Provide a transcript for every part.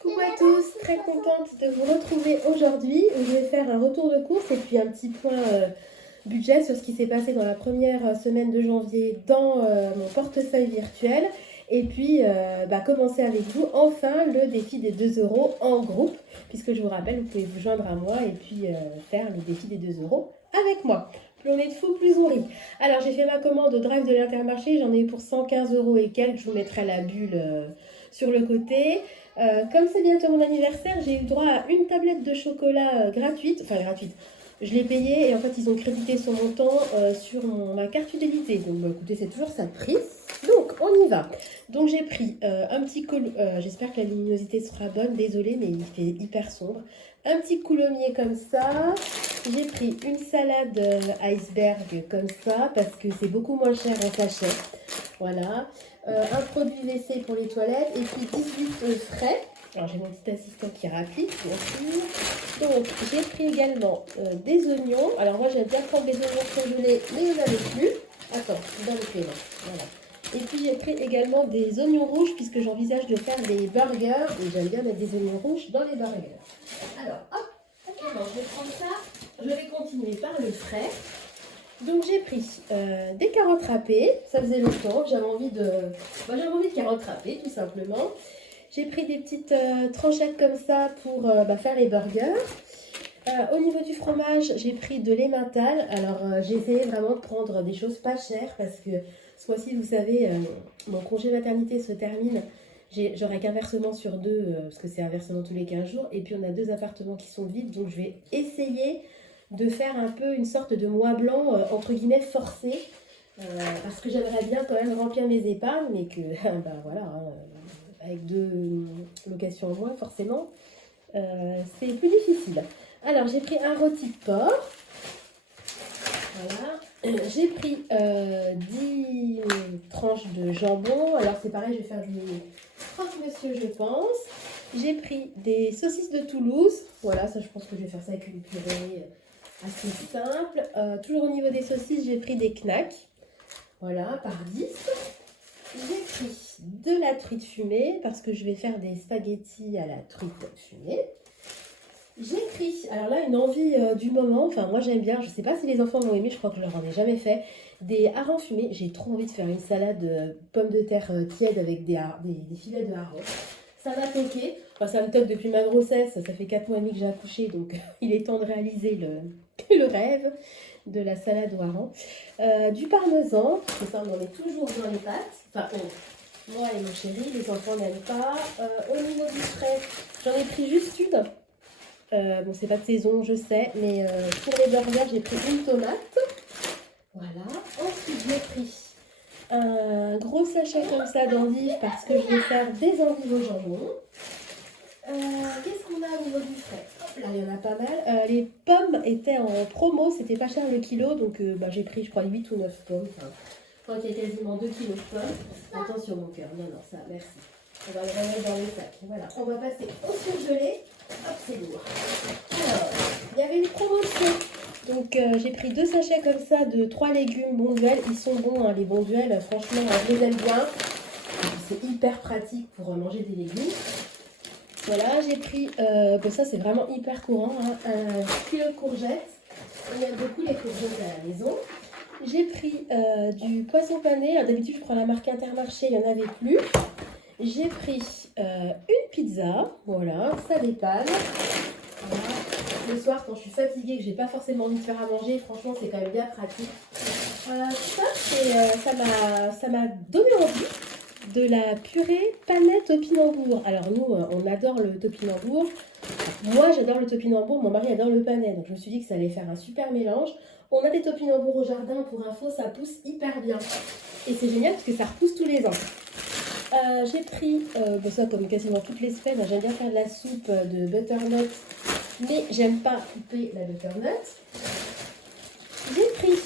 Coucou à tous, très contente de vous retrouver aujourd'hui où je vais faire un retour de course et puis un petit point budget sur ce qui s'est passé dans la première semaine de janvier dans mon portefeuille virtuel et puis commencer avec vous enfin le défi des 2 euros en groupe puisque je vous rappelle vous pouvez vous joindre à moi et puis faire le défi des 2 euros avec moi. Plus on est de fous, plus on rit. Alors j'ai fait ma commande au drive de l'Intermarché, j'en ai eu pour 115 euros et quelques, je vous mettrai la bulle sur le côté. Comme c'est bientôt mon anniversaire, j'ai eu droit à une tablette de chocolat gratuite, enfin gratuite. Je l'ai payée et en fait ils ont crédité son montant sur ma carte fidélité. Donc écoutez, c'est toujours ça de prix. Donc on y va. Donc j'ai pris un petit j'espère que la luminosité sera bonne, désolée mais il fait hyper sombre. Un petit coulommier comme ça. J'ai pris une salade iceberg comme ça parce que c'est beaucoup moins cher en sachet. Voilà. Un produit WC pour les toilettes et puis 18 frais. Alors j'ai mon petit assistant qui rapplique bien sûr. Donc j'ai pris également des oignons. Alors moi j'aime bien prendre des oignons congelés mais il n'y en avait plus. Attends, dans le paiement. Voilà. Et puis j'ai pris également des oignons rouges puisque j'envisage de faire des burgers et j'aime bien mettre des oignons rouges dans les burgers. Alors hop, attends, je vais prendre ça. Je vais continuer par le frais. Donc j'ai pris des carottes râpées, ça faisait longtemps que j'avais envie de carottes râpées tout simplement. J'ai pris des petites tranchettes comme ça pour faire les burgers. Au niveau du fromage, j'ai pris de l'emmental. Alors j'ai essayé vraiment de prendre des choses pas chères parce que ce mois-ci, vous savez, mon congé maternité se termine. J'aurai qu'un versement sur deux parce que c'est un versement tous les 15 jours. Et puis on a 2 appartements qui sont vides, donc je vais essayer de faire un peu une sorte de mois blanc, entre guillemets, forcé, parce que j'aimerais bien quand même remplir mes épargnes, mais que, voilà, hein, avec 2 locations en moins, forcément, c'est plus difficile. Alors, j'ai pris un rôti de porc, voilà, j'ai pris 10 tranches de jambon, alors c'est pareil, je vais faire du croque-monsieur, je pense. J'ai pris des saucisses de Toulouse, voilà, ça je pense que je vais faire ça avec une purée assez simple. Toujours au niveau des saucisses, j'ai pris des knacks. Voilà, par 10. J'ai pris de la truite fumée parce que je vais faire des spaghettis à la truite fumée. J'ai pris, alors là, une envie du moment. Enfin, moi j'aime bien, je sais pas si les enfants vont aimer, je crois que je leur en ai jamais fait. Des harengs fumés. J'ai trop envie de faire une salade pommes de terre tiède avec des filets de harengs. Ça m'a toqué. Enfin, ça me toque depuis ma grossesse. Ça fait 4 mois et demi que j'ai accouché. Donc, il est temps de réaliser le rêve de la salade au hareng. Du parmesan. Parce que ça, on en met toujours dans les pâtes. Enfin, moi et mon chéri, les enfants n'aiment pas. Au niveau du frais, j'en ai pris juste une. Bon, c'est pas de saison, je sais. Mais pour les burgers, j'ai pris une tomate. Voilà. Ensuite, j'ai pris un gros sachet comme ça d'endives parce que je vais faire des endives au jambon. Qu'est-ce qu'on a au niveau du frais? Hop là, il y en a pas mal. Les pommes étaient en promo, c'était pas cher le kilo, donc j'ai pris je crois 8 ou 9 pommes. Enfin, je crois qu'il y a quasiment 2 kilos de pommes. Attention mon cœur, non, ça, merci. On va le remettre dans le sac. Voilà, on va passer au surgelé. Hop, c'est lourd. Alors, il y avait une promotion. Donc j'ai pris 2 sachets comme ça de 3 légumes Bonduelle. Ils sont bons, hein, les Bonduelle, franchement, je les aime bien. C'est hyper pratique pour manger des légumes. Voilà, j'ai pris, ça c'est vraiment hyper courant, hein, un kilo de courgettes. On aime beaucoup les courgettes à la maison. J'ai pris du poisson pané. D'habitude je prends la marque Intermarché, il n'y en avait plus. J'ai pris une pizza, voilà, ça dépanne. Voilà. Le soir quand je suis fatiguée, que j'ai pas forcément envie de faire à manger, franchement c'est quand même bien pratique. Ça m'a donné envie de la purée panette topinambour. Alors nous, on adore le topinambour. Moi, j'adore le topinambour, mon mari adore le panais. Donc je me suis dit que ça allait faire un super mélange. On a des topinambours au jardin, pour info, ça pousse hyper bien. Et c'est génial parce que ça repousse tous les ans. J'ai pris, ça comme quasiment toutes les semaines, j'aime bien faire de la soupe de butternut, mais j'aime pas couper la butternut. J'ai pris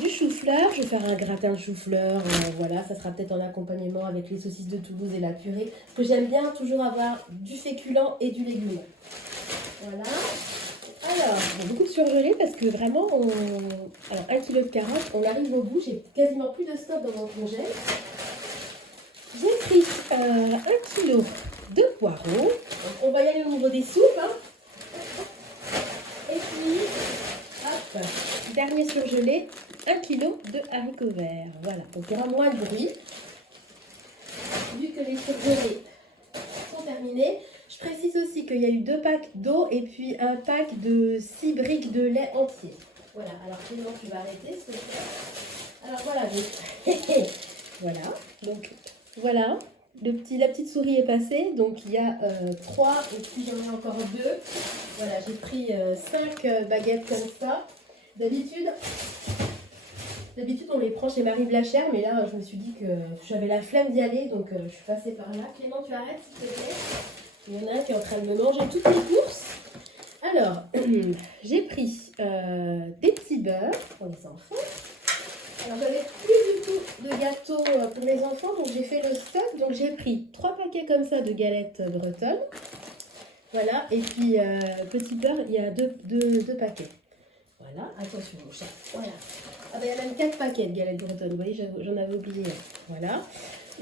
du chou-fleur, je vais faire un gratin de chou-fleur, voilà, ça sera peut-être en accompagnement avec les saucisses de Toulouse et la purée, parce que j'aime bien toujours avoir du féculent et du légume. Voilà. Alors, beaucoup de surgelé parce que vraiment, alors 1 kg de carottes, on arrive au bout, j'ai quasiment plus de stock dans mon congé. J'ai pris 1 kg de poireaux, des soupes. Hein. Et puis, hop, dernier surgelé, 1 kg de haricots verts. Voilà, donc il y aura moins de bruit. Vu que les surgelés sont terminés, je précise aussi qu'il y a eu 2 packs d'eau et puis un pack de 6 briques de lait entier. Voilà, alors Clément, tu vas arrêter, s'il te plaît. Alors voilà, donc, voilà, donc voilà, la petite souris est passée, donc il y a 3 et puis j'en ai encore 2. Voilà, j'ai pris 5 baguettes comme ça. D'habitude, on les prend chez Marie Blachère, mais là, je me suis dit que j'avais la flemme d'y aller, donc je suis passée par là. Clément, tu arrêtes, s'il te plaît. Il y en a un qui est en train de me manger toutes les courses. Alors, j'ai pris des petits beurres pour les enfants. Alors, j'avais plus du tout de gâteaux pour mes enfants, donc j'ai fait le stock. Donc, j'ai pris 3 paquets comme ça de galettes bretonnes. Voilà, et puis petit beurre, il y a 2 paquets. Voilà, attention mon chat. Voilà. Ah ben, il y a même 4 paquets de galettes bretonnes, vous voyez, j'en avais oublié. Voilà.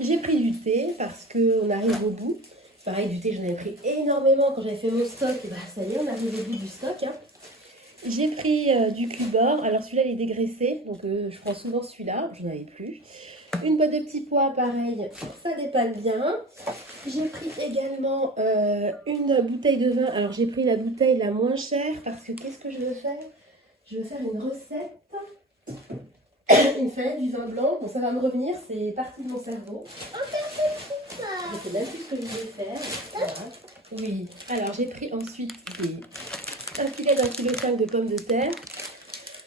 J'ai pris du thé parce qu'on arrive au bout. Pareil, du thé, j'en avais pris énormément quand j'avais fait mon stock. Et bah, ça y est, on arrive au bout du stock. Hein. J'ai pris du Cubor. Alors celui-là, il est dégraissé, donc je prends souvent celui-là. Je n'en avais plus. Une boîte de petits pois, pareil, ça dépanne bien. J'ai pris également une bouteille de vin. Alors j'ai pris la bouteille la moins chère parce que qu'est-ce que je veux faire? Je veux faire une recette. Une feuille du vin blanc. Bon, ça va me revenir, c'est parti de mon cerveau. Je sais même plus ce que je vais faire. Voilà. Oui. Alors j'ai pris ensuite un filet d'1,5 kg de pommes de terre.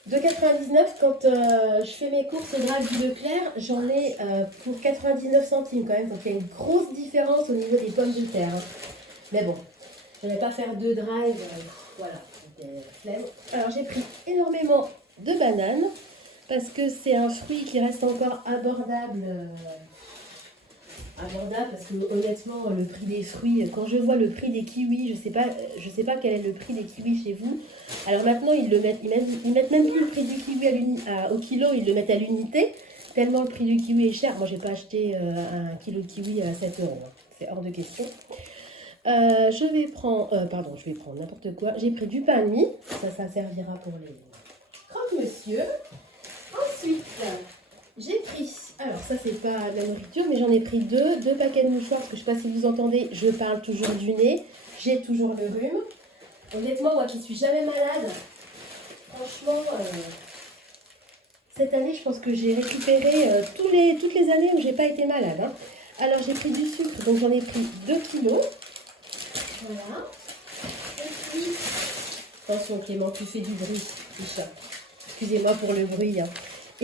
2,99 quand je fais mes courses au drive du Leclerc, j'en ai pour 99 centimes quand même. Donc il y a une grosse différence au niveau des pommes de terre. Hein. Mais bon, je ne vais pas faire 2 drives. Voilà, flemme. Alors j'ai pris énormément de bananes parce que c'est un fruit qui reste encore abordable. Parce que honnêtement le prix des fruits, quand je vois le prix des kiwis, je sais pas quel est le prix des kiwis chez vous. Alors maintenant ils mettent même plus le prix du kiwi au kilo, ils le mettent à l'unité, tellement le prix du kiwi est cher. Moi j'ai pas acheté un kilo de kiwi à 7 €, hein. C'est hors de question. Je vais prendre n'importe quoi. J'ai pris du pain de mie, ça servira pour les croque-monsieur. Ensuite, j'ai pris, alors ça c'est pas de la nourriture, mais j'en ai pris 2 paquets de mouchoirs, parce que je sais pas si vous entendez, je parle toujours du nez, j'ai toujours le rhume. Honnêtement, moi qui suis jamais malade, franchement, cette année je pense que j'ai récupéré toutes les années où j'ai pas été malade. Hein. Alors j'ai pris du sucre, donc j'en ai pris 2 kilos. Voilà. Et puis, attention Clément, tu fais du bruit, chat. Excusez-moi pour le bruit. Hein.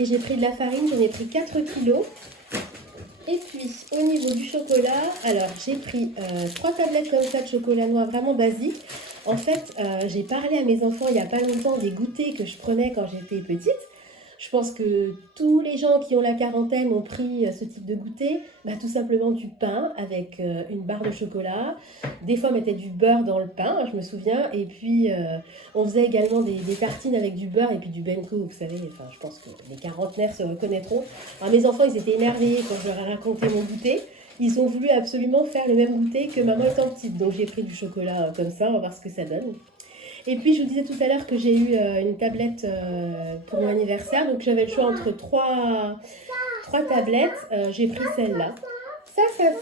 Et j'ai pris de la farine, j'en ai pris 4 kilos. Et puis, au niveau du chocolat, alors j'ai pris 3 tablettes comme ça de chocolat noir, vraiment basique. En fait, j'ai parlé à mes enfants il n'y a pas longtemps des goûters que je prenais quand j'étais petite. Je pense que tous les gens qui ont la quarantaine ont pris ce type de goûter. Bah, tout simplement du pain avec une barre de chocolat. Des fois, on mettait du beurre dans le pain, je me souviens. Et puis, on faisait également des tartines avec du beurre et puis du benko, vous savez. Enfin, je pense que les quarantenaires se reconnaîtront. Alors, mes enfants, ils étaient émerveillés quand je leur ai raconté mon goûter. Ils ont voulu absolument faire le même goûter que maman étant petite. Donc, j'ai pris du chocolat comme ça, on va voir ce que ça donne. Et puis, je vous disais tout à l'heure que j'ai eu une tablette pour mon anniversaire. Donc, j'avais le choix entre trois tablettes. J'ai pris celle-là.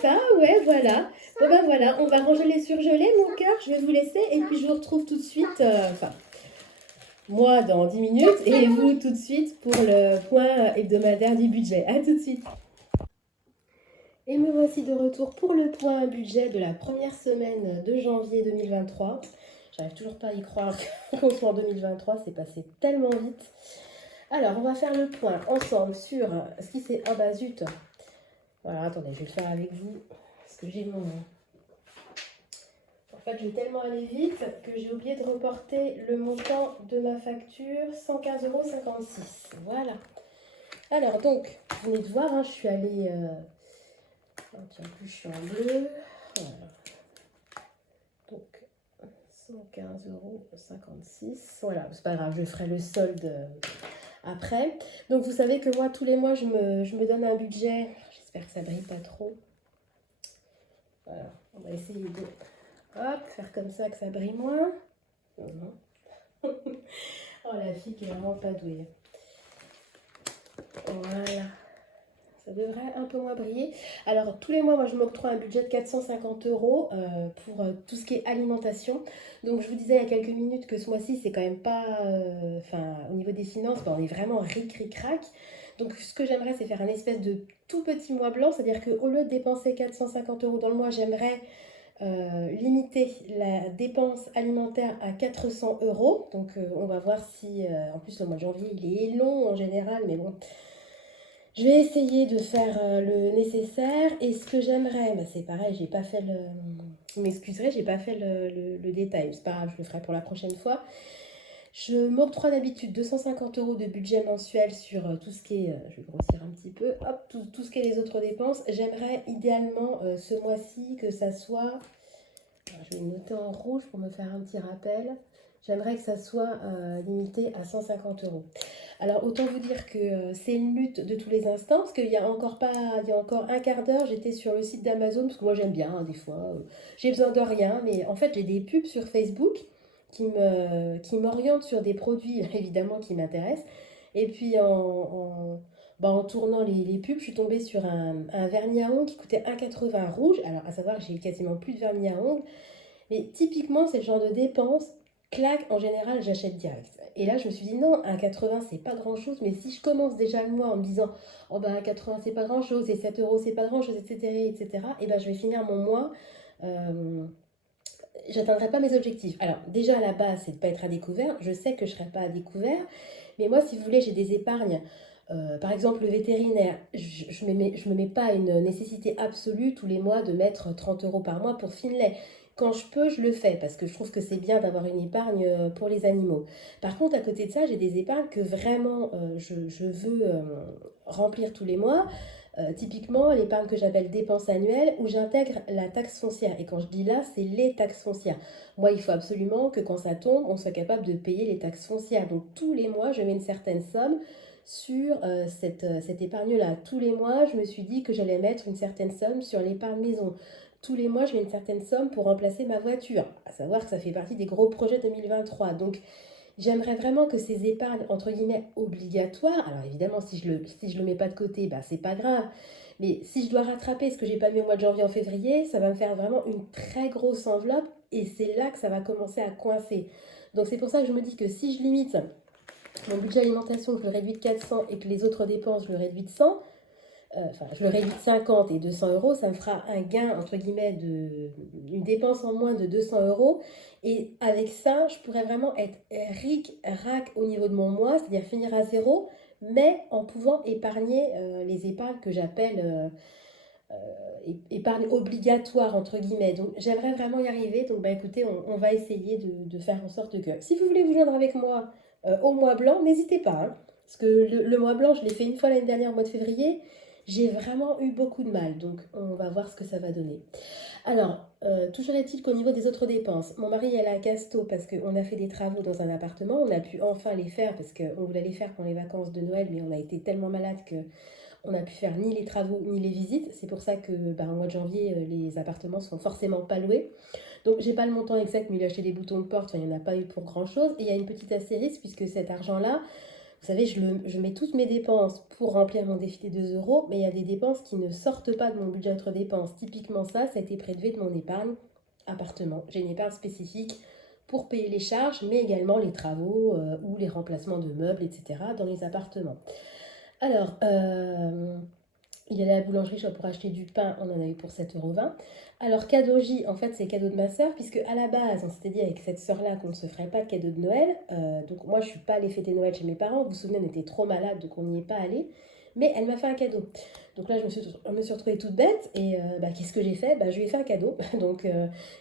Ça, ouais, voilà. Bon, ben voilà, on va ranger les surgelés, mon cœur. Je vais vous laisser. Et puis, je vous retrouve tout de suite, moi dans 10 minutes. Et vous tout de suite pour le point hebdomadaire du budget. À tout de suite. Et me voici de retour pour le point budget de la première semaine de janvier 2023. J'arrive toujours pas à y croire qu'on soit en 2023, c'est passé tellement vite. Alors, on va faire le point ensemble sur ce qui s'est... Ah bah zut. Voilà, attendez, je vais le faire avec vous. Parce que j'ai mon... En fait, je vais tellement aller vite que j'ai oublié de reporter le montant de ma facture, 115,56 €. Voilà. Alors, donc, vous venez de voir, hein, je suis allée... Tiens, plus je suis en bleu. Voilà. Donc... 115,56 €. Voilà, c'est pas grave, je ferai le solde après. Donc vous savez que moi, tous les mois, je me donne un budget. J'espère que ça brille pas trop. Voilà, on va essayer de Hop, faire comme ça que ça brille moins. Non. Oh, la fille qui est vraiment pas douée. Voilà. Ça devrait un peu moins briller. Alors, tous les mois, moi, je m'octroie un budget de 450 euros pour tout ce qui est alimentation. Donc, je vous disais il y a quelques minutes que ce mois-ci, c'est quand même pas... Enfin, au niveau des finances, ben, on est vraiment ric-ric-rac. Donc, ce que j'aimerais, c'est faire un espèce de tout petit mois blanc. C'est-à-dire qu'au lieu de dépenser 450 euros dans le mois, j'aimerais limiter la dépense alimentaire à 400 euros. Donc, on va voir si... en plus, le mois de janvier, il est long en général, mais bon... Je vais essayer de faire le nécessaire et ce que j'aimerais, bah c'est pareil, j'ai pas fait le... Vous m'excuserez, j'ai pas fait le détail, c'est pas grave, je le ferai pour la prochaine fois. Je m'octroie d'habitude 250 euros de budget mensuel sur tout ce qui est, je vais grossir un petit peu, hop, tout ce qui est les autres dépenses. J'aimerais idéalement ce mois-ci que ça soit, alors, je vais le noter en rouge pour me faire un petit rappel, j'aimerais que ça soit limité à 150 euros. Alors autant vous dire que c'est une lutte de tous les instants, parce qu'il y a encore pas, il y a encore un quart d'heure, j'étais sur le site d'Amazon, parce que moi j'aime bien des fois, j'ai besoin de rien, mais en fait j'ai des pubs sur Facebook qui m'orientent sur des produits évidemment qui m'intéressent. Et puis en tournant les pubs, je suis tombée sur un vernis à ongles qui coûtait 1,80 rouge. Alors à savoir que j'ai quasiment plus de vernis à ongles, mais typiquement c'est le genre de dépense claque, en général, j'achète direct. Et là, je me suis dit, non, 1,80, c'est pas grand-chose, mais si je commence déjà le mois en me disant, oh ben 1,80, c'est pas grand-chose, et 7 euros, c'est pas grand-chose, etc., etc., et ben je vais finir mon mois, euh, j'atteindrai pas mes objectifs. Alors, déjà, à la base, c'est de pas être à découvert. Je sais que je serai pas à découvert, mais moi, si vous voulez, j'ai des épargnes. Par exemple, le vétérinaire, je me mets pas une nécessité absolue tous les mois de mettre 30 euros par mois pour Finlay. Quand je peux, je le fais parce que je trouve que c'est bien d'avoir une épargne pour les animaux. Par contre, à côté de ça, j'ai des épargnes que vraiment je veux remplir tous les mois. Typiquement, l'épargne que j'appelle dépense annuelle, où j'intègre la taxe foncière. Et quand je dis là, c'est les taxes foncières. Moi, il faut absolument que quand ça tombe, on soit capable de payer les taxes foncières. Donc tous les mois, je mets une certaine somme sur cette épargne-là. Tous les mois, je me suis dit que j'allais mettre une certaine somme sur l'épargne maison. Tous les mois, je mets une certaine somme pour remplacer ma voiture. À savoir que ça fait partie des gros projets 2023. Donc, j'aimerais vraiment que ces épargnes, entre guillemets, obligatoires, alors évidemment, si je le mets pas de côté, bah, c'est pas grave. Mais si je dois rattraper ce que j'ai pas mis au mois de janvier en février, ça va me faire vraiment une très grosse enveloppe et c'est là que ça va commencer à coincer. Donc c'est pour ça que je me dis que si je limite mon budget alimentation, que je le réduis de 400 et que les autres dépenses, je le réduis de 100, enfin, je le réduis de 50 et 200 euros, ça me fera un gain, entre guillemets, une dépense en moins de 200 euros. Et avec ça, je pourrais vraiment être ric-rac au niveau de mon mois, c'est-à-dire finir à zéro, mais en pouvant épargner les épargnes que j'appelle épargne obligatoire, entre guillemets. Donc, j'aimerais vraiment y arriver. Donc, bah, écoutez, on va essayer de faire en sorte que, si vous voulez vous joindre avec moi au mois blanc, n'hésitez pas, hein. Parce que le mois blanc, je l'ai fait une fois l'année dernière au mois de février. J'ai vraiment eu beaucoup de mal, donc on va voir ce que ça va donner. Alors, toujours est-il qu'au niveau des autres dépenses, mon mari est à Casto parce qu'on a fait des travaux dans un appartement, on a pu enfin les faire parce qu'on voulait les faire pendant les vacances de Noël, mais on a été tellement malade que on n'a pu faire ni les travaux ni les visites. C'est pour ça que au mois de janvier, les appartements sont forcément pas loués. Donc j'ai pas le montant exact, mais il a acheté des boutons de porte, enfin, il n'y en a pas eu pour grand chose. Et il y a une petite astérisque puisque cet argent-là, vous savez, je mets toutes mes dépenses pour remplir mon défi des 2 euros, mais il y a des dépenses qui ne sortent pas de mon budget autre dépenses. Typiquement ça a été prélevé de mon épargne appartement. J'ai une épargne spécifique pour payer les charges, mais également les travaux ou les remplacements de meubles, etc. dans les appartements. Alors, il allait à la boulangerie pour acheter du pain, on en a eu pour 7,20 €. Alors, cadeau J, en fait, c'est cadeau de ma sœur, puisque à la base, on s'était dit avec cette sœur-là qu'on ne se ferait pas de cadeau de Noël. Donc, moi, je ne suis pas allée fêter Noël chez mes parents. Vous vous souvenez, on était trop malade, donc on n'y est pas allé. Mais elle m'a fait un cadeau. Donc là, je me suis retrouvée toute bête. Et qu'est-ce que j'ai fait? Je lui ai fait un cadeau. Donc,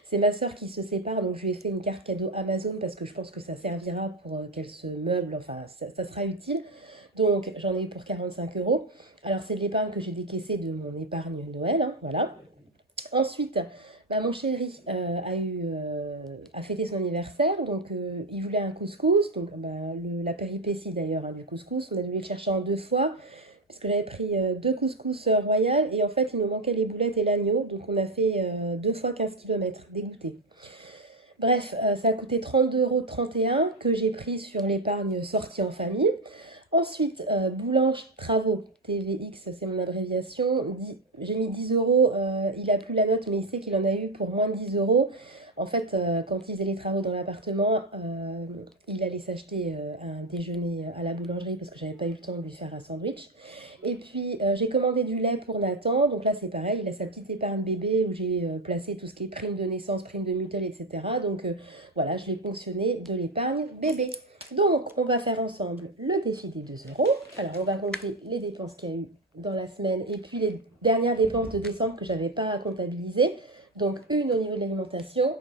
c'est ma sœur qui se sépare. Donc, je lui ai fait une carte cadeau Amazon parce que je pense que ça servira pour qu'elle se meuble. Enfin, ça sera utile. Donc, j'en ai eu pour 45 euros. Alors, c'est de l'épargne que j'ai décaissée de mon épargne Noël, hein, voilà. Ensuite, mon chéri a fêté son anniversaire, donc il voulait un couscous. Donc, la péripétie d'ailleurs, hein, du couscous, on a dû le chercher en 2 fois. puisque j'avais pris 2 couscous royales et en fait il nous manquait les boulettes et l'agneau, donc on a fait 2 fois 15 km, dégoûté. Bref, ça a coûté 32,31 € que j'ai pris sur l'épargne sortie en famille. Ensuite, Boulange Travaux, TVX, c'est mon abréviation. J'ai mis 10 euros, il a plus la note, mais il sait qu'il en a eu pour moins de 10 euros. En fait, quand il faisait les travaux dans l'appartement, il allait s'acheter un déjeuner à la boulangerie parce que j'avais pas eu le temps de lui faire un sandwich. Et puis, j'ai commandé du lait pour Nathan. Donc là, c'est pareil, il a sa petite épargne bébé où j'ai placé tout ce qui est prime de naissance, prime de mutuelle, etc. Donc voilà, je l'ai ponctionné de l'épargne bébé. Donc, on va faire ensemble le défi des 2 euros. Alors, on va compter les dépenses qu'il y a eu dans la semaine et puis les dernières dépenses de décembre que je n'avais pas à comptabiliser. Donc, une au niveau de l'alimentation,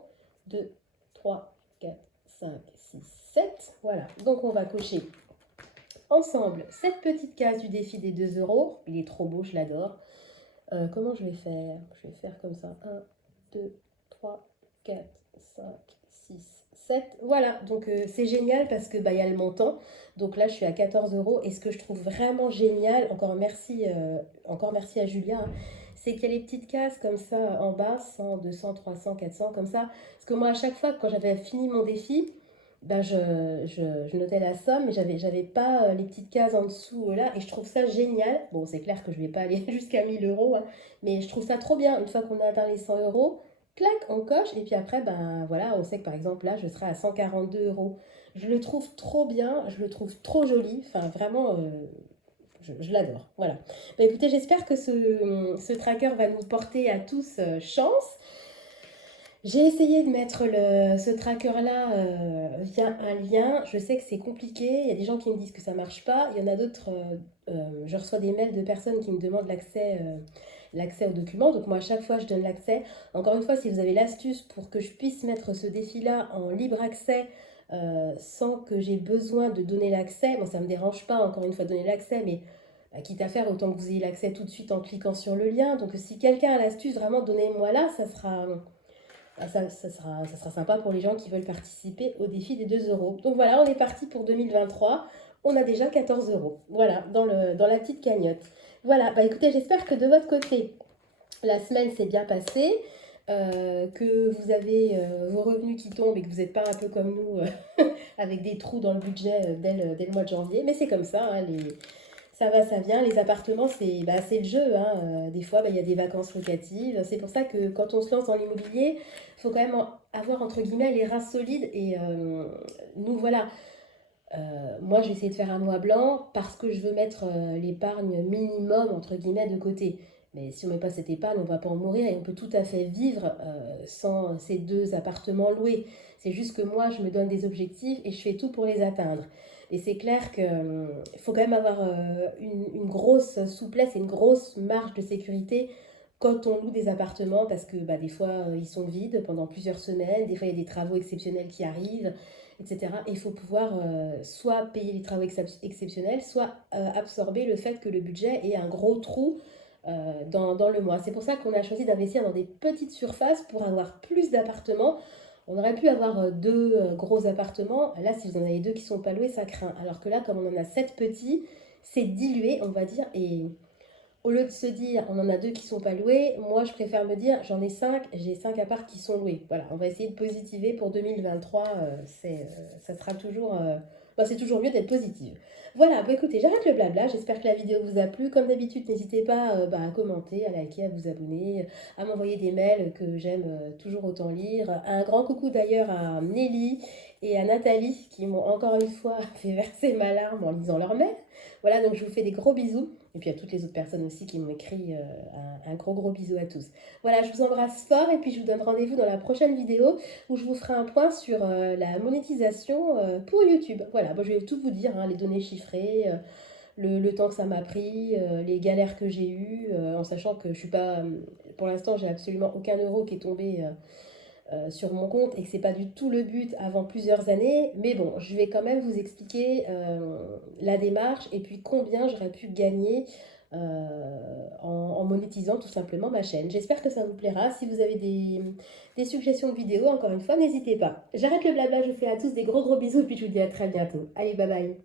2, 3, 4, 5, 6, 7. Voilà, donc on va cocher ensemble cette petite case du défi des 2 euros. Il est trop beau, je l'adore. Comment je vais faire? Je vais faire comme ça. 1, 2, 3, 4, 5, 6, 7. Voilà, donc c'est génial parce que y a le montant. Donc là, je suis à 14 euros. Et ce que je trouve vraiment génial, encore merci à Julia, hein, c'est qu'il y a les petites cases comme ça en bas, 100, 200, 300, 400, comme ça. Parce que moi, à chaque fois, quand j'avais fini mon défi, je notais la somme, mais j'avais pas les petites cases en dessous là, et je trouve ça génial. Bon, c'est clair que je vais pas aller jusqu'à 1000 euros, hein, mais je trouve ça trop bien. Une fois qu'on a atteint les 100 euros, clac, on coche, et puis après, voilà, on sait que par exemple là, je serai à 142 euros. Je le trouve trop bien, je le trouve trop joli, enfin vraiment, je l'adore. Voilà. Écoutez, j'espère que ce tracker va nous porter à tous chance. J'ai essayé de mettre ce tracker-là via un lien. Je sais que c'est compliqué. Il y a des gens qui me disent que ça ne marche pas. Il y en a d'autres, je reçois des mails de personnes qui me demandent l'accès aux documents. Donc moi, à chaque fois, je donne l'accès. Encore une fois, si vous avez l'astuce pour que je puisse mettre ce défi-là en libre accès sans que j'ai besoin de donner l'accès, moi, ça ne me dérange pas, encore une fois, de donner l'accès, mais quitte à faire, autant que vous ayez l'accès tout de suite en cliquant sur le lien. Donc si quelqu'un a l'astuce, vraiment, donnez-moi là, ça sera sympa pour les gens qui veulent participer au défi des 2 euros. Donc voilà, on est parti pour 2023. On a déjà 14 euros. Voilà, dans la petite cagnotte. Voilà, écoutez, j'espère que de votre côté, la semaine s'est bien passée, que vous avez vos revenus qui tombent et que vous n'êtes pas un peu comme nous, avec des trous dans le budget dès le mois de janvier. Mais c'est comme ça, hein, ça va, ça vient. Les appartements, c'est le jeu, hein. Des fois, il y a des vacances locatives. C'est pour ça que quand on se lance dans l'immobilier, il faut quand même avoir, entre guillemets, les reins solides. Et nous, voilà. Moi, j'ai essayé de faire un mois blanc parce que je veux mettre l'épargne minimum, entre guillemets, de côté. Mais si on ne met pas cette épargne, on ne va pas en mourir et on peut tout à fait vivre sans ces 2 appartements loués. C'est juste que moi, je me donne des objectifs et je fais tout pour les atteindre. Et c'est clair qu'il faut quand même avoir une grosse souplesse et une grosse marge de sécurité quand on loue des appartements parce que des fois, ils sont vides pendant plusieurs semaines. Des fois, il y a des travaux exceptionnels qui arrivent, etc. Et il faut pouvoir soit payer les travaux exceptionnels, soit absorber le fait que le budget ait un gros trou dans le mois. C'est pour ça qu'on a choisi d'investir dans des petites surfaces pour avoir plus d'appartements. On aurait pu avoir 2 gros appartements. Là, si vous en avez 2 qui ne sont pas loués, ça craint. Alors que là, comme on en a 7 petits, c'est dilué, on va dire. Et au lieu de se dire, on en a 2 qui ne sont pas loués, moi, je préfère me dire, j'en ai 5, j'ai 5 apparts qui sont loués. Voilà, on va essayer de positiver pour 2023. Ça sera toujours... c'est toujours mieux d'être positive. Voilà, écoutez, j'arrête le blabla. J'espère que la vidéo vous a plu. Comme d'habitude, n'hésitez pas à commenter, à liker, à vous abonner, à m'envoyer des mails que j'aime toujours autant lire. Un grand coucou d'ailleurs à Nelly et à Nathalie qui m'ont encore une fois fait verser ma larme en lisant leurs mails. Voilà, donc je vous fais des gros bisous. Et puis à toutes les autres personnes aussi qui m'ont écrit un gros bisou à tous. Voilà, je vous embrasse fort et puis je vous donne rendez-vous dans la prochaine vidéo où je vous ferai un point sur la monétisation pour YouTube. Voilà, je vais tout vous dire, hein, les données chiffrées, le temps que ça m'a pris, les galères que j'ai eues, en sachant que je suis pas, pour l'instant, j'ai absolument aucun euro qui est tombé sur mon compte et que c'est pas du tout le but avant plusieurs années. Mais bon, je vais quand même vous expliquer la démarche et puis combien j'aurais pu gagner en monétisant tout simplement ma chaîne. J'espère que ça vous plaira. Si vous avez des suggestions de vidéos, encore une fois, n'hésitez pas. J'arrête le blabla, je vous fais à tous des gros bisous et puis je vous dis à très bientôt. Allez, bye bye.